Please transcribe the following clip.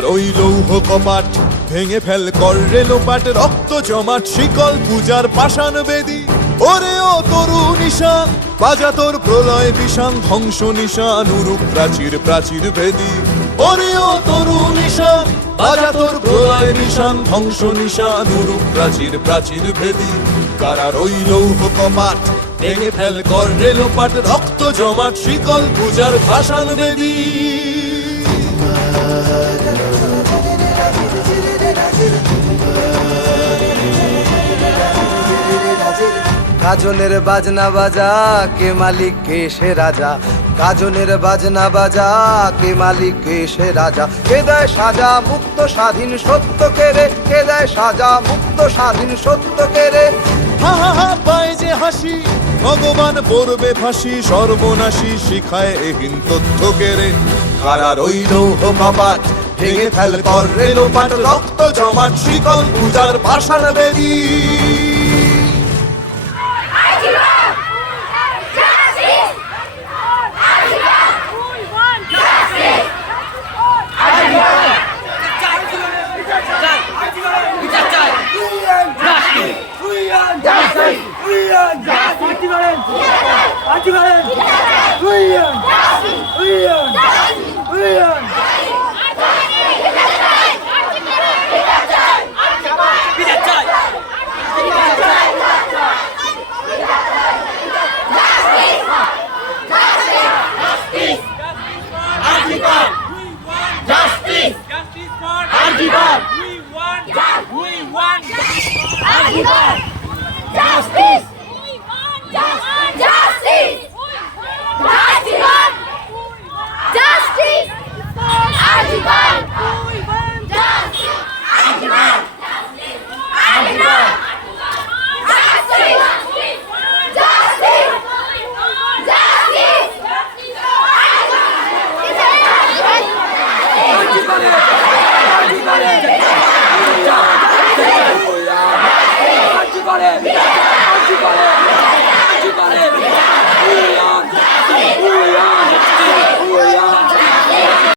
কারার ওই লৌহ কপাট ভেঙে ফেল কর রেলোপাট, রক্ত জমাট শিকল পূজার পাষাণ বেদী। ওরে ও তরু নিশান বাজা তোর প্রলয় বিষান, ধ্বংস নিশান উরুপ প্রাচীর প্রাচীর ভেদী। ওরে ও তরু নিশান বাজা তোর প্রলয় নিশান, ধ্বংস নিশান উরুপ প্রাচীর প্রাচীর ভেদী। কারার ওই লৌহ কপাট ভেঙে ফেল কর রেলোপাট, রক্ত জমাট শিকল পূজার পাষাণ বেদী। গাজনের বাজনা বাজা কে মালিক কে সে রাজা, গাজনের বাজনা বাজা কে মালিক কে সে রাজা। কে দেয় সাজা মুক্ত স্বাধীন সত্য কেড়ে, কে দেয় সাজা মুক্ত স্বাধীন সত্য কেড়ে। হা হা হা পায় যে হাসি ভগবান পড়বে ফাঁসি, সর্বনাশী শিখায় এহীন তথ্য কেড়ে। কারার ওই লৌহ কপাট ভেঙে ফেল কর রেলোপাট, রক্ত জমাট শিকল পূজার পাষাণ বেদী।